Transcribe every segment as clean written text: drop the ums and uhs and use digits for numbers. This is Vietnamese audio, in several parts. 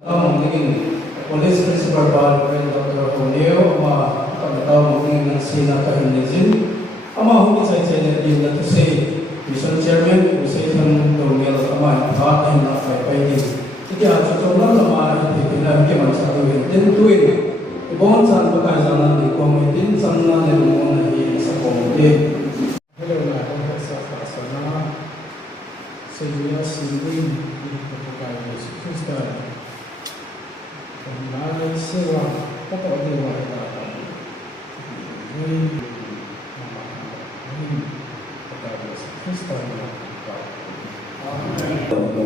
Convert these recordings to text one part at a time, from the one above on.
Police Principal Dr. Poneo maging sina kahinizin humi cai din na to say mission chairman Usaithan Domel Kaman ahin na kay jadi chomla lama ipina ke man sa din tuin ibon san bakay sana ni committee sanna ne mo na hi sa committee hello na kung sa sana sa iyo singin pagkakay mo sa Nalai sewa pokok dewa ita ini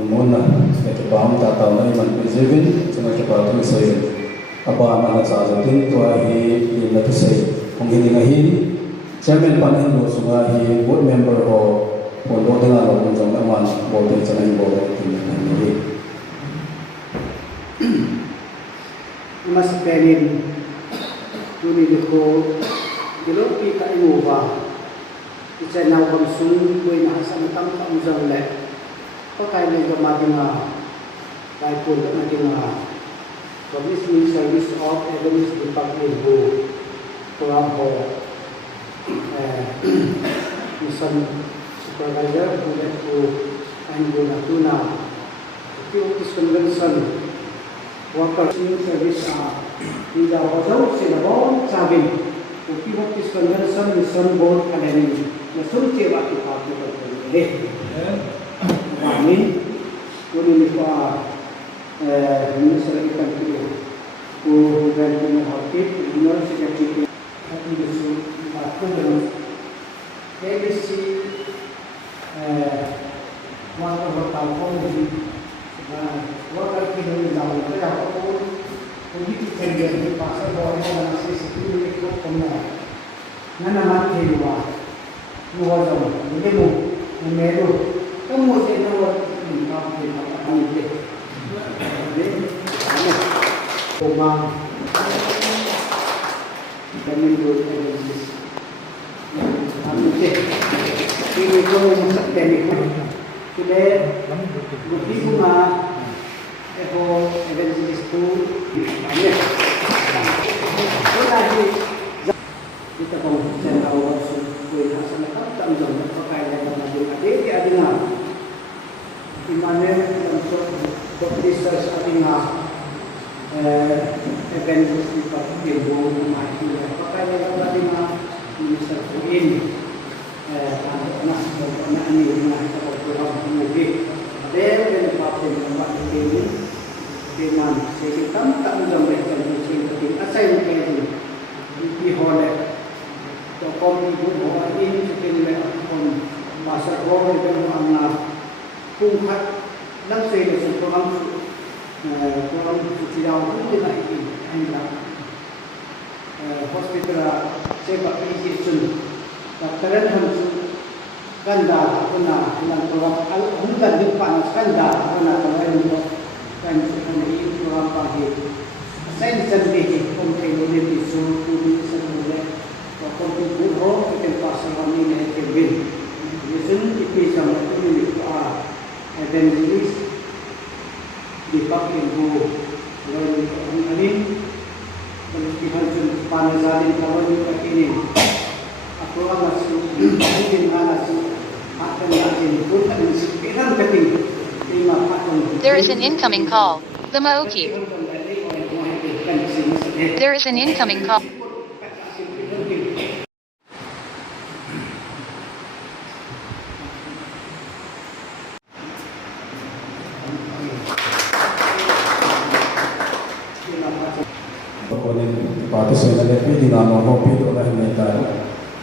Mona sebagai paham tak tahu ni man preserving sebagai paham tu saya apa amanah sahaja tin tua hi ini tu saya mungkin ini chairman panen dua sungai board member o board dengan orang macam mana board dengan board ini Mas Benin tuni diko dilo pi ka iuwa ita na konsun ko ina sa tam tam jole ko kay may gamadinga kay po na dinga Commission Service of Evidence Department ho ko mission supervisor ko ando na tuna ko convention worker service ida wajau selawon sabin upi waktu convention mission board academy nasul cewa ki paatu ko kami kuni pa minister ikan ko dan hakit university secretary hati disu aku dengan KBC maka bertanggung di worker kini dalam kerja pun politik kerja di pasar bawah masih sepuluh ekor kena. Nana mati dua jam. Demo, meru. Kamu jangan buat ini apa ini. Omang. Kami dulu ada kami ini kau masak teknik. Today, bukti bunga eko evangelist tu banyak. Lagi kita tahu cara awal suku yang asal tak menjadi pakai dalam ada di adina. Imane untuk research adina evangelist di Papua mati pakai dalam adina minister ini. Anak ini dengan program mungkin dan pakai nama ini dengan sistem tak menjadi penting asal mungkin di hole tokoh ibu bawa ini sekian pun masa orang yang mana pungkat langsung program tidak mungkin lagi anda hospital sebab ini sun Dokteran harus ganda puna dengan program al-umkan depan ganda puna kemarin untuk dan ini program pagi. Saya sendiri komunikasi suku sebenarnya komunikasi ho kita pasal kami ni kebin. Jadi ini sama ini evangelis dipakai bu lalu ini pendidikan panazalin kalau ini There is an incoming call. The Maoki. There is an incoming call.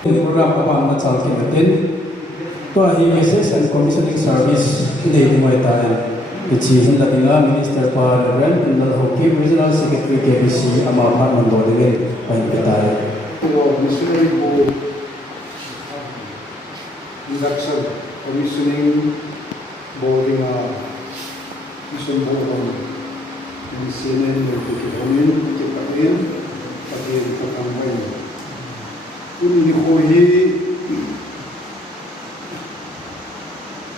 Program apa nak salkin betin, tu ISS and Commissioning Service ini dimulai tahun. Kecil hendak tinggal Minister Parliament dan Hoki Regional Secretary KBC Amapat Mandoreng baik betul. Commissioning Board, Induction Commissioning Board dengan Mission Board ini CNN dan Kekihomin Kekihomin bagi perkembangan. Ini dihohi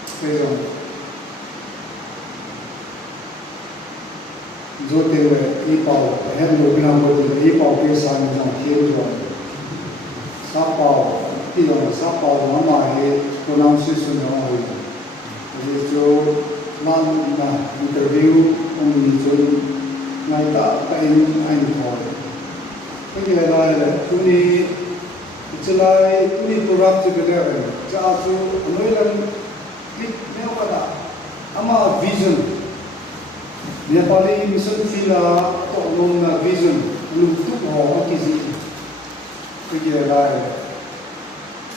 saya zote i pau he lo bina bo i pau ke san na thiu jo sa pau ti lo sa pau ma ma he pronunciation na ho ni jo man na interview ni jo ngai ta ka in ai ni ho ni la la tu ni chalai tu ni program che ke cha chu noi lan ki ne ka da ama vision Nepali mission fila to long na vision lu tu ho ki ji ke ye lai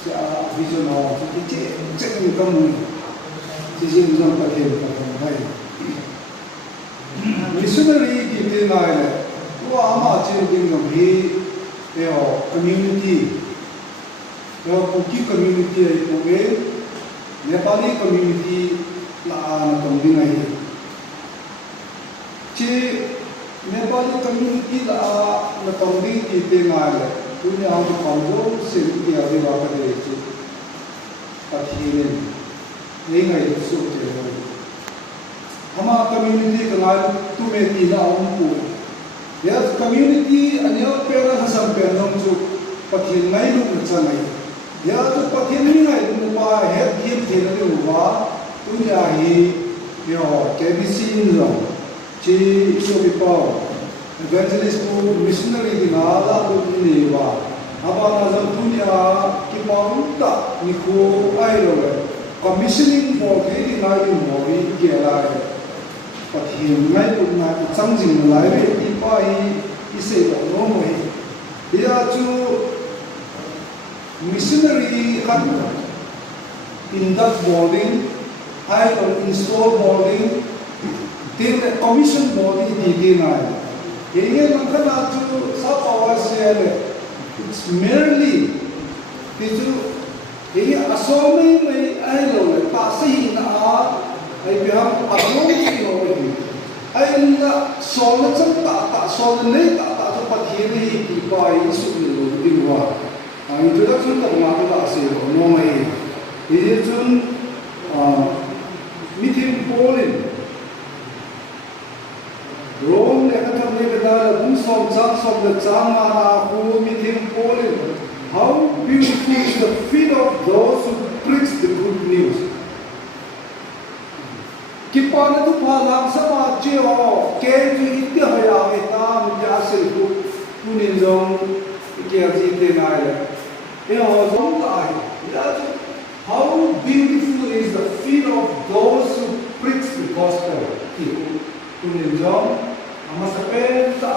cha vision ho ki che ni kam ji ji ni ka ke ka hai missionary ki te nai le wa ama che ding no bi yo community yo ki community ai ko ge Nepali community la na tong ding ai che Nepali community la na tong ding ki te ngai le tu ni au ko ko se ki a ri wa ka de chu ta thi ne ngai su te ho ama community ka ngai tu me ti la on pu ya community anyo pe na hasam pe nong chu pathin ngai lu na cha ngai ya tu pathin ni ngai lu pa he ki the na lu wa tu ya hi yo KBC in lo chi so bi pau evangelist ko missionary ki na la lu ni wa aba na jam tu ya ki pau ta ni ko ai lo commissioning for the ngai lu mo bi ke la pathin ngai lu na chang jing lai le ti pa hi ise lo no mo hi ya chu missionary kan induct boarding I install boarding then the commission boarding di nai ye lang kana chu sa power share it's merely tichu ye asome mai ai lo ta si na ai biam adong ki lo ni ai na so na chang ta so na ta to pathin hi ki pai su ni lo di wa introduction to ma ta se no mai ye chun meeting polling Rome ne ka tham ne ka da bum som the chang ma na ku meeting polling how beautiful is the feet of those who preach the good news ki pa na tu pha lang sa ma che ho ke ji ti ha ya me ta mi ja se ku ni jong ke ji te nai le ye ho jong tai ya how beautiful is the feet of those who preach the gospel ni jong ama sa pen ta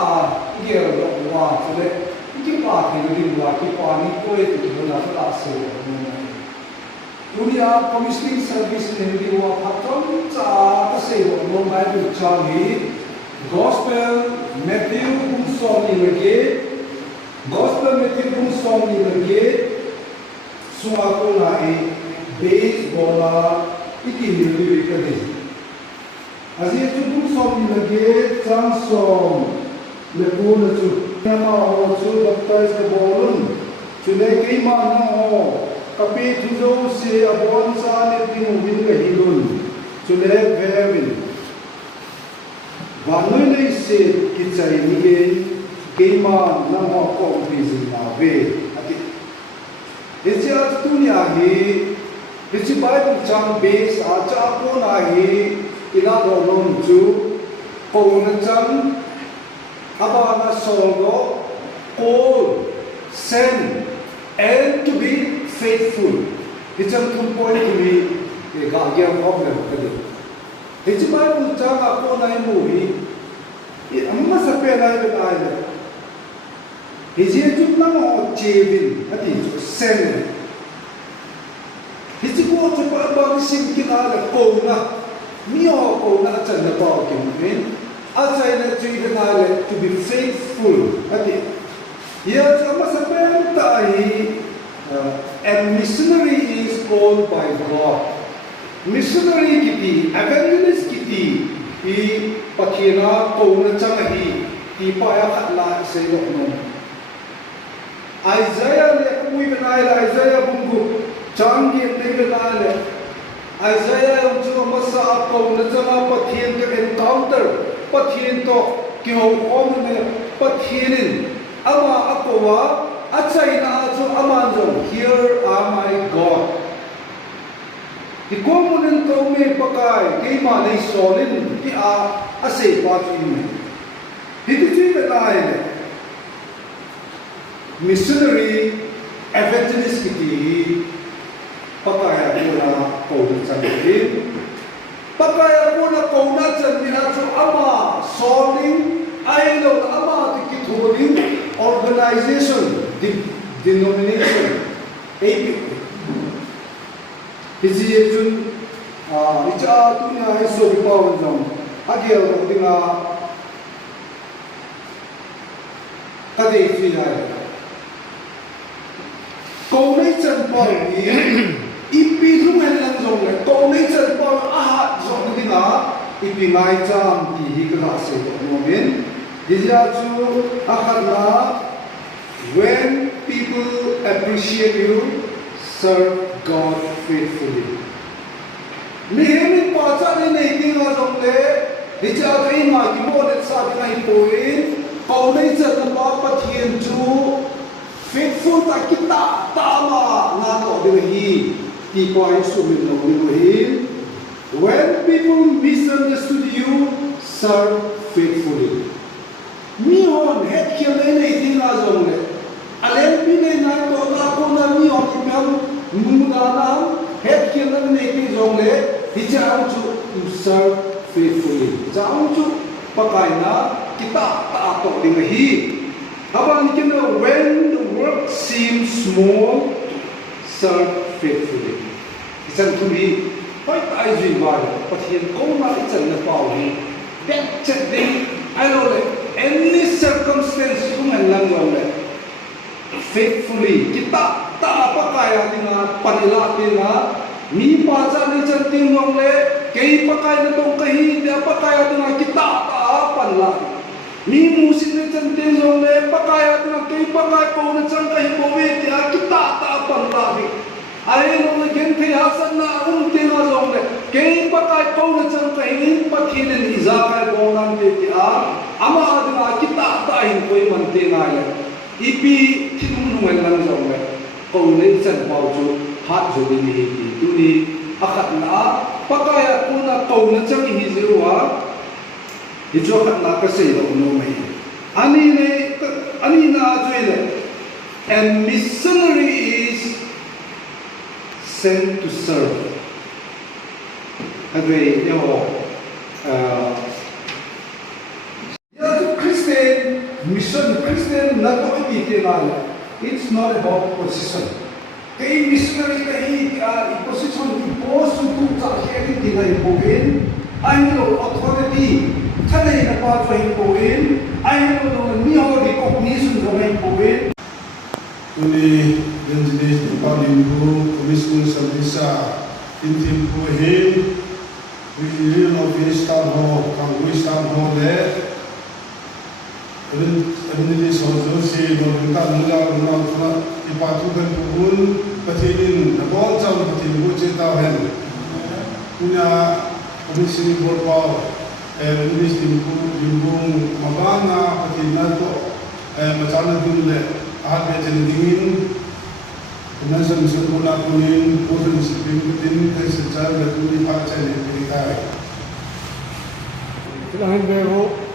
ke ro wa so le ki pa ke ni wa ki pa ni ko e ti ho na ta se dunia commissioning service ne di wa patron cha ta se ro no mai du cha ni gospel Matthew song ni ge gospel Matthew song ni ge suwa ko na e base bola iki ni li ka de azie tu song ni ge chang song le ko na chu ma o chu baptize the bolun chu le ke ma no kapi tu jo se abon sa ne ti mu bin ka hilun chu le vervin wa noi nei se ki chai ni ge ke ma na ho ko bi zin na ve Isi dunia hi, isi Bible jang base aja ko na hi ila dolong ju, ko na jang aba na solo, call, send, and to be faithful. Isi ang point to be gagyan problem kadi. Isi Bible jang ako na hi muhi, ang masape na hi ay Hiji tu nama cebin, hati tu sen. Hiji ko tu bang sim kita ada kona, mio kona aja na bawa kemudian, aja na cuci ada to be faithful, hati. Ya sama sampai tahi, and missionary is called by God. Missionary kiti, evangelist kiti, I pakina kona cangahi, I payah katla seyok nom. Isaiah ne kumi benaila Isaiah bungu changi ne benaila Isaiah unju masa apau na jama pathian ka encounter ပတ်thiên to kiho om ne pathienin ama akowa achai na chu aman jo here are my god ti komunen to me pakai ke ma nei solin ti a ase pa tin ti ti me lai ne missionary evangelist ki pakai pura ko chan din pakai pura ko na chan ni a chu ama solin ai lo ama ti ki thorin organization denomination AP Hiji jun icha tunya iso pawon jong agel dinga kade fi ai ko nei chen paw ni ipi rumen lang jong le ko nei chen paw a jong dinga ipi ngai cham ti hi ka se no men hija chu akhala when people appreciate you serve God faithfully. Nehemi pacha ni nei tinga jong le hija kai ma ki mo le sa bi nai poin ko nei cha ta pa pathian chu faithful ta kita ta ma na to de hi ti point su min no ni hi when people misunderstood you serve faithfully. Mi hon het kiel nei tinga jong le alen bi nei na to na ko na mi hon ki mel munga na het kiel nei ti jong le hija chu to serve faithfully. Jang chu pakai na kita ta to ding hi. Abang ni when the work seems small, serve faithfully. Isang tu hi pai tai ji mai pathian ko ma chan na pau hi. That chat ding I know that any circumstance you man lang wang le faithfully kita ta pakai dinga panila dinga mi pa cha ni chan ting wang le kei pakai na tong kahi dia pakai dinga kita ta panla mi musin ni chan ting wang le pakai dinga kei pakai ko na chan kahi ko we dia kita ta panla ni ai no le gen the hasan na ting wang le kei pakai ko na chan kahi pathin ni za kai ko nan te dia ama dinga kita ta hin koi man te ngai le ipi thinum nu ngan lang jong le ko ne chan pau chu hat jo ni hi tu ni akhat na pakaya kuna ko na chang hi zirwa hi jo khat na ka sei lo no mai ani na joi le and missionary is sent to serve adwe yo Christian mission Christian na to ni te na it's not about position kay missionary ka hi position ki post tu cha he ki na ipoin I know authority thale na pa cho ipoin I know ni ho recognition ko na ipoin uni denjini palimbu komisioner servisa intim ko he we no vistar ho kan vistar ho le Ini sozo si dorita nula nula ipatu kan pun patinin nakol jam patin bu cerita hen punya komisi borbau ini limbung mabana patinan to macam tu le ada jadi dingin kemudian semula kuning pun sebelum patin kai secara betul dipakai di perikai. Silakan bero.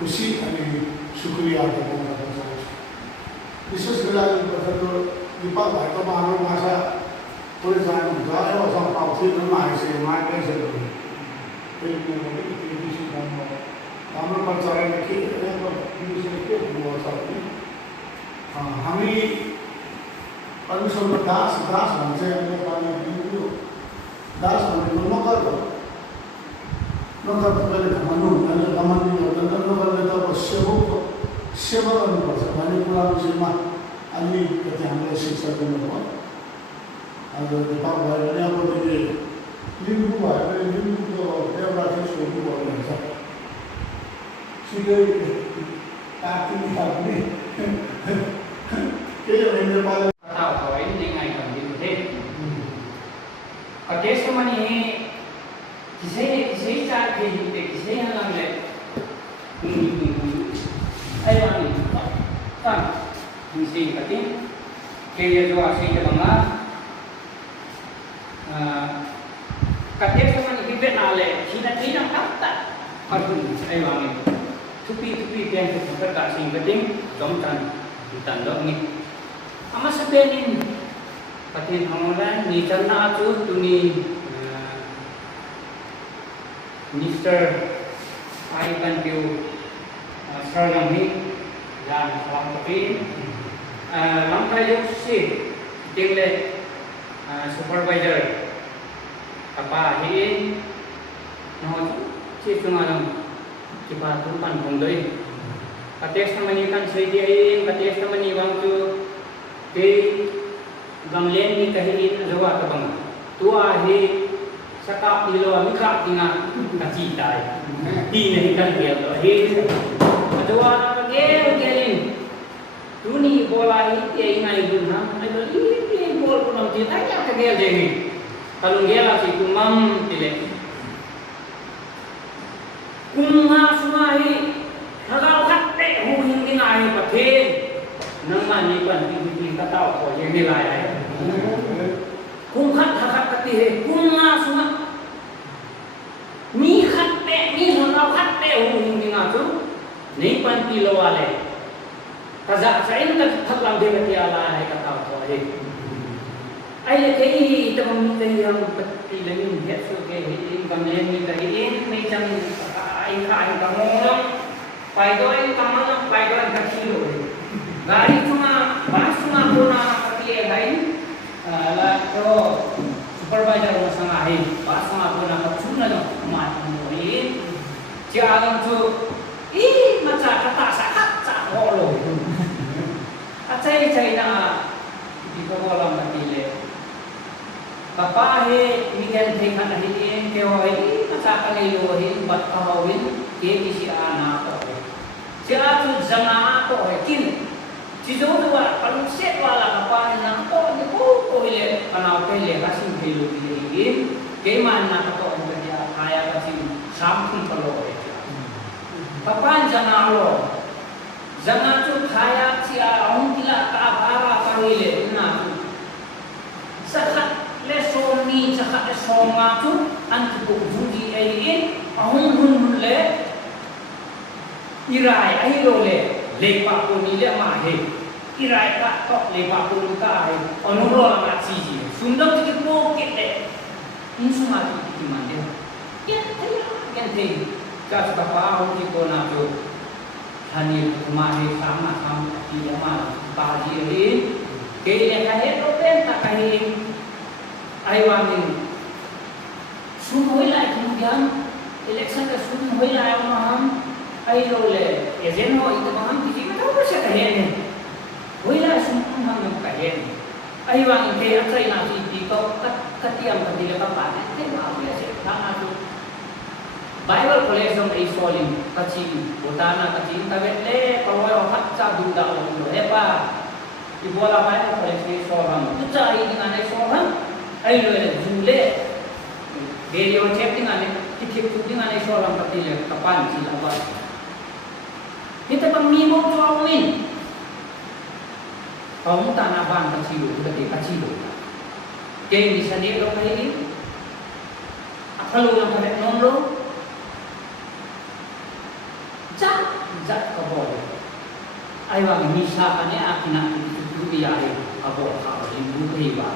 खुशी आणि शुक्रिया विशेष गला ipa bai ka ma no ma sa tôi ra cũng ra đó xong tàu thiên nó mài xì mai cái gì rồi cái gì cũng làm nó bắt ra cái kia nó đi xe kia mua sao hami anu sama das làm xe nó bán nó das nó có cái cái kaman nó cái tao siapa kan pasal mana pulang semua ani ketiang sisa dulu ada depan bayarnya apa begini limbu tu dia berarti suatu boleh sah sudah tapi ni kita ini malah tahu kalau ini dengan ikan di sini kalau sama ni kisah cakap kisah yang lain ayo ni kan mesti kating kaya jua saya bangga kating sama ni kita nale Cina kata harus ayo ni tupi yang kita kasih kating jomtan ditanda ni ama sebenin kating orang ni cana tu ni Mr. Ivan Biu Sarang ni dan salam tapi langkah yang sih tinggal supervisor apa ini noh sih cuma kita tumpang bondoi kates namanya kan saya dia kates namanya bang tu di gamlen ni kahin jawa tu bang tua hi sakap di luar mikap tinggal kaci tay di ni kan dia tu hi Dua gelin, duni bola ini ingai guna, ada ini bola pun nanti tanya ke gel jadi. Kalau gel asih kumam pilih, kumah semua ini, kalau kate huhin ingai pakai, nama ni kan ini kata apa yang nilai. Kumhat kate kumah semua, ni kate ni kalau kate huhin ingai tu. Ni pan pilo wale kaza sain ka thaklam de ke ala hai ka ta ko he ai le ke i ta mam te yang pati le ni het so ke hi kam le ni ta hi ni chang ai ka ngom pai doi ka ma pai doi ka kilo gari cuma bas cuma puna pati hai la to supervisor na sama hai bas cuma puna ka chuna no ma no hi cha tu macam kata sahat cak holo. Acai na di bawah mati le. Papa he weekend he kan he ke hoi macam kali lo he bat kahwin ke kisi anak to. Sia tu janga to he kin. Cijo tu kalau set wala papa ni na to ni ko le kanau pe le kasih helu le ke mana to dia kaya kasih sampun palo he. Papan jangan lo, jangan tu kaya si orang tidak kabara parile na tu. Sakat lesoni, sakat lesoma tu antu buji ayin, ahun le, irai ayro lepak pun ni le mahe, irai tak tok lepak pun tak aye, onuro amat siji, sundang tiga bukit insuma tu di mana? Kan Kas kapau di kona tu hani mahe sama tidak mah pagi ini kaya kahit open tak kahit aywanin sumoi lai kemudian election ke sumoi lai maham ayo le ejen ho itu maham kisi ka tahu siya kahit ni wala sumoi maham kahit aywanin kaya try na di kau katiam kadila kapan kaya maaf ya siya tama tu Bible college som ay soling kacing botana kacing tabet le pawoy hat sa duda lo hepa ibola Bible college ay solang tuca ay dengan ay solang ay lo jule video chat dengan tikip dengan ay solang patile kapan sila ba kita pang mimo tuawin kamu tanaban kacilo ketika kacilo kaya bisa dia lo kaya ini akalo lang kabet nomro Zat kabol. Aywang misa kanya akin itu biaya. abo ka limbu hiba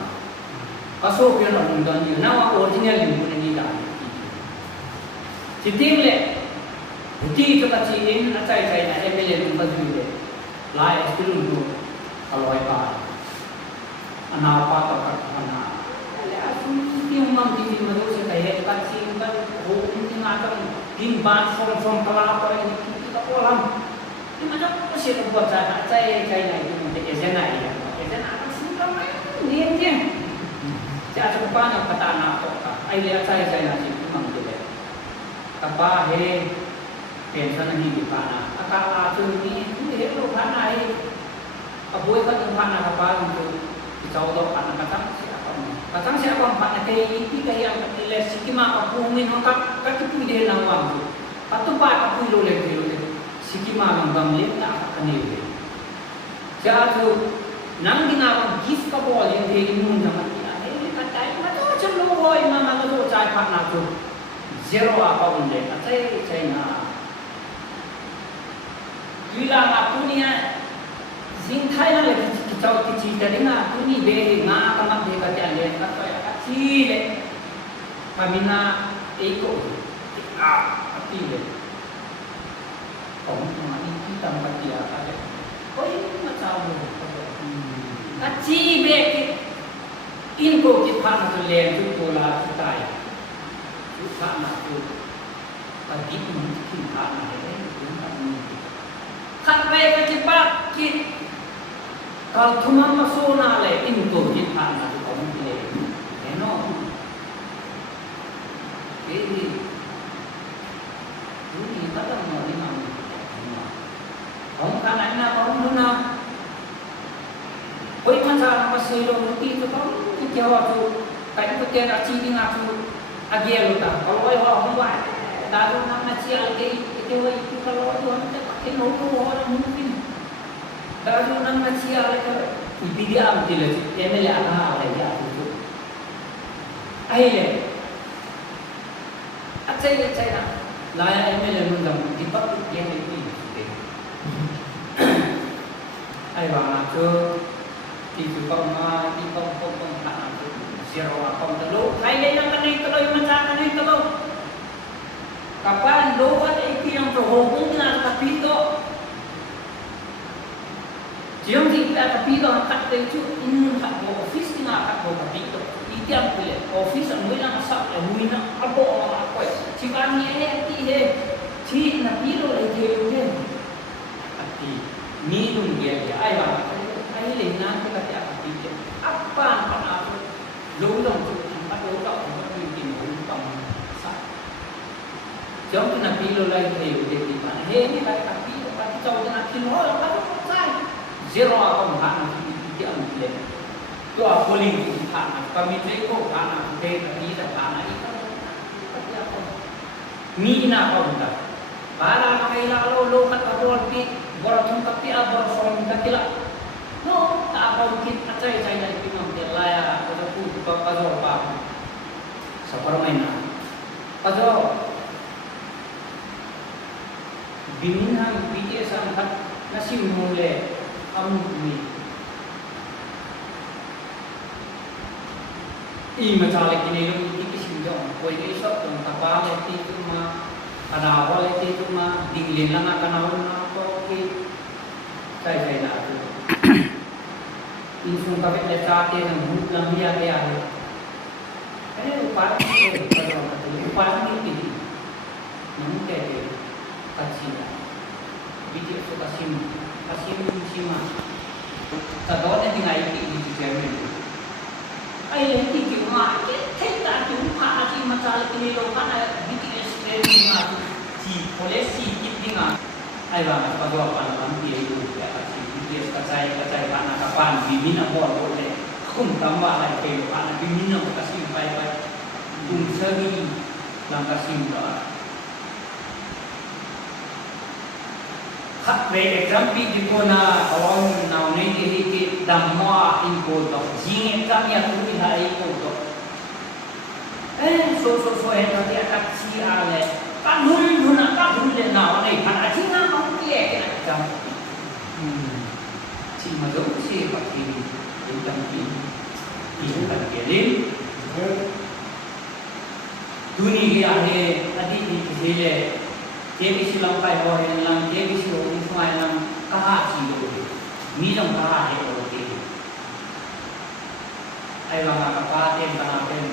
paso pyo na undan ni na wa original limbu ni da chitim le uti ka ta chi in a chai chai na emele lim ba ju le lai astilu du aloi pa ana pa ta ka ana le asu ti mam ti ma do se kai ka chi ka ho ti na ka din ban from kala pa ni ki ka olam ni ma ko se ko cha chai chai na ni de esen na ya esen na su ka mai ni ti cha cha pa na kata na to ka ai le chai chai na chi mam ti le ka pa heเป็นสนาหิปานะอาการอาจุนี้ที่เห็นโลภะไหนกระบวยก็ถึงพานะกระบาลคือเจ้าโลภะนะกระทั่งเสียความพานะเกยที่เกยอันเป็นเลสิกิมากับภูมินกับก็ที่พูดเดินเอาวังอยู่ปัตตุปากับพูดโลเลกิโลเลสิกิมาลังบังเลี้ยงนะอันนี้เลยจะเอานังดินาวังกิฟต์กับบอลยังเทมุนจังมันที่อะไรนี่ก็ใจมาโตฉันรู้ว่ามันก็โตใจพานะกูเซโร่apa undeใช่นะBila aku ni Zinthai na le kicau kici tadi na aku ni be nga tamat de ka tian le ka ya kaci le pamina eko ati le ông mà đi kita mati ya ka le oi macam lo kaci be info ki phan tu le tu bola tai tu sa na tu tadi mungkin kan le Khat ve ka chi pa ki kal thumam ma so na le in ko ji pha na ko ni le no e ni ta ta no ni ma ông ka na na ông nu na oi ma sa ma se lo ti to ko ki ke wa tu kai ko te na chi ni nga tu agie lo ta ko oi ho ho wa da ru na na chi al ke ke wa tu ka lo tu ha cái nấu cô họ mungkin baru nang macia leka ibidiam tile emele ana ala ya tu ai le achai na la ya emele mundam dipak yang ini ai ba na cho ti tu kong ma ti kong pa na tu siro wa kong telo ai le nang kanai telo maca kanai telo kapan doa itu yang terhubung dengan kapito jom kita kapito tak tentu ini hak office dengan hak kapito itiam boleh office muina sak muina abo apa jika ni ti he ti na pilo le je le ati minum dia ai ba ai le nan ka ta kapito apa apa long tu tempat lo kau mungkin tong Jom tu nak pilih lagi dia di mana? Hei ni lagi tak pilih, tapi jauh nak pilih orang tak selesai. Zero apa bukan dia ambil. Tu apa link bukan? Kami cekok bukan? Kita tidak bukan itu. Tapi apa? Mina apa bukan? Barang kaya lo kata orang pi, orang tapi apa orang kita kila. No, tak apa mungkin acai dari pimam dia layak. Kita pun pasal apa? Seperti mana? Pasal Bininhang BTS angkat nasi mule amui. Macam ini lo ini sinjong. Kau ini sok tu kapal leti tu mah, ada awal leti tu mah, dingin lang akan awal nak kau saya nak tu. Insung kapal lecate yang buat lamia dia. Ini upah ni mungkin kasih video so kasih sima sadone dingai ki jermen ai le ti ki ma ke theta tu pha ji ma chal ki lo kana BTS training ma ji policy ki dinga ai ba ma pa do pa na pi lu ya kasih BTS kacai kana kapan bimina bon boleh khum tamba ai ke kana bimina kasih pai tung sagi lang kasih ba về example di kona awang now nei di damma in ko to jing ka ya tu hai ko to so eta ti atak si ale ka nul na ka hul le na nei phan a jing na ko ti e ka jam chi ma do si pa ti in tampi kan kelin dunia he adi di hele kebi silang pai ho yang lang kebi si ho semua yang kaha chi lo mi jong kaha he lo ke ai wang apa tem kana tem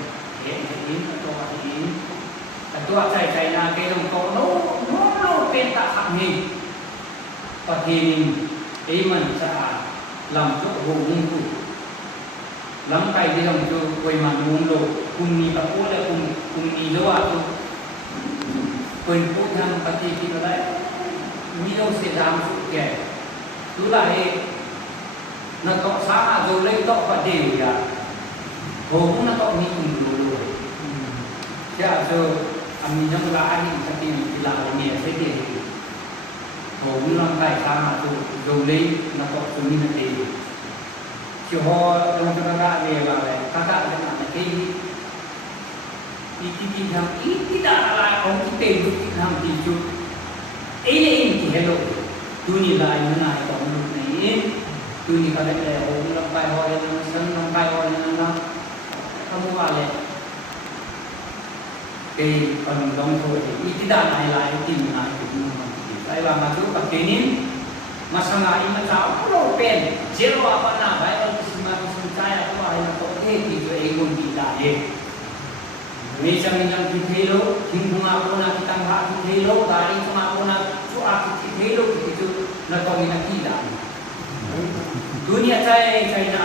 he in atau in atau cai na ke dong ko no pen tak hak ni patin iman sa lam to ho mung tu lam kai di dong tu koi man mung lo kun ni ta ko la kun ni lo a tu koi pu yang pati ki la mi lo se dam su ke tu la he na to sa a zo le to pa de ya ho mung na to ni kun lo ya so ami yang la ani pati la ni se de ho mung lam kai sa ma tu zo le na to su ni na de Johor dalam negara ni lah, kakak dengan anak ini, ini tidak ada orang kita hidup dalam hidup. Ini hello, dunia lain mana itu menurut ni, dunia kalau ada orang lampai orang yang lampai orang yang kamu ada, pendong tu, ini tidak lain tim lain itu. Saya bangga tu pakai ni. Masalah ini macam apa pen zero apa nak bayar semua saya tu ayah tu itu egon kita macam kita lo hingga apa nak kita hak kita lo dari semua apa nak suat kita lo itu nak kau nak kita dunia saya na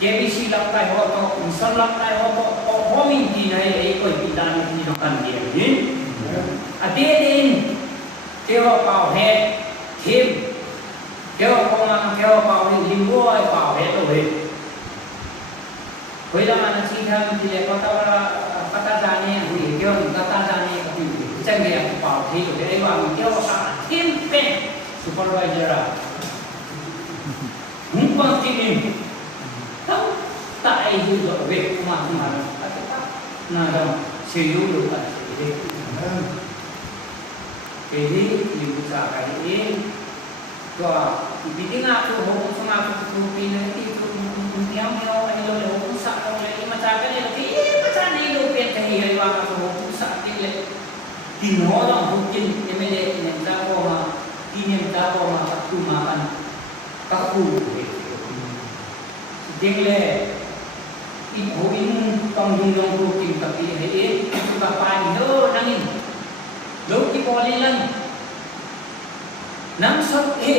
KBC lakai ho to misal lakai ho to homing di nai koi kita ni kan dia ni adin kêu bảo hết thêm kêu con mang kêu bảo hình mua bảo hết rồi bây giờ anh chị tham thì lại kata jani hui kêu kata jani thì chẳng nghe bảo thì cái đấy mà kêu cả thêm pen supervisor không quan tim không tại vì rồi việc mà là đâu sử dụng được cái gì thì bisa cái iniก็ปีที่งาตัวผมสมาชิกทุกปีเลยที่ทุกเที่ยวไอ้เราเลยผมสักเราเลยมาจากกันเลยที่มาจากนี่เราเปลี่ยนกันยังไงวะตัวผมสักที่เลยกินหัวต้องผมกินยังไม่ได้เนี่ยจ้าพ่อมากินเนี่ยจ้าพ่อมาตักตู้มากันตักตู้เด็กเลยอีกหัวอินต้องดึงลงตัวกินกับที่ให้เอ๊ะสุขภาพเยอะนั่งนี่ลูกที่พอเล่นน้ำซุปที่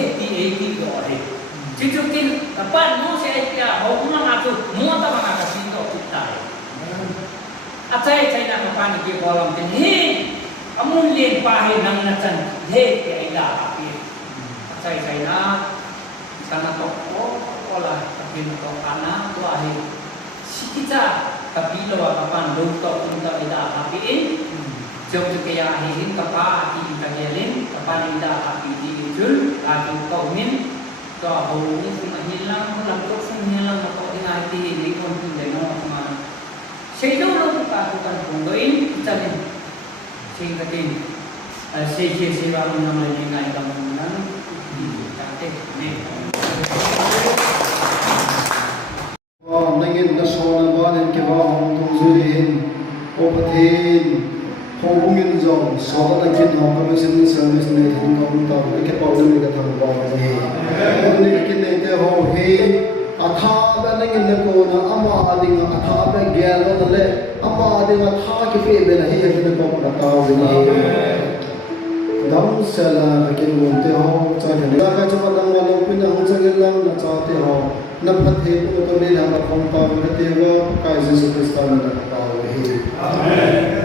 ก็ได้จริงๆแต่ป้านนู้นใช่ไหมเขาไม่มาจุดนู้นแต่มากับสิ่งที่ติดใจอาจารย์ใช้นักป้านที่บอกเราเป็นเฮ้อามุนเลี้ยงปลาให้นั่งนักจันเฮ้ที่ไอ้ดาบอาจารย์ใช้นะการนักตกโอ้ละtapiนักป้านตัวไอ้สิกิจาtapiเราป้านลูกตกคุณตาไอ้ดาบtapi jom kaya hihin kapa ati kagelin kapa ninda ati di ujul atu kaumin to hawuni sumahilang lang to sumahilang ko ingati ni kon deno sama seido lo ka kan punggoin italin singkatin seje sewa nama ni ngai kamunan kate ne wa nangin na sona banen ke wa hom tum zurin o pathin Hongin zong so ta kin ho ka sin service ne thin ka ta ke pa le ka thang ba ni ni kin ne te ho he atha ba na ngin ne ko na ama ading atha ba gyal lo le ama ading atha ki pe be na hi ne ko na ta ni dam sala kin won te ho cha ne ka cha dang wa lo pin ang cha gel lang na cha te ho na phat he ko to le na ka khom ta ba te wa ka Jesus Christ na ka ta hi amen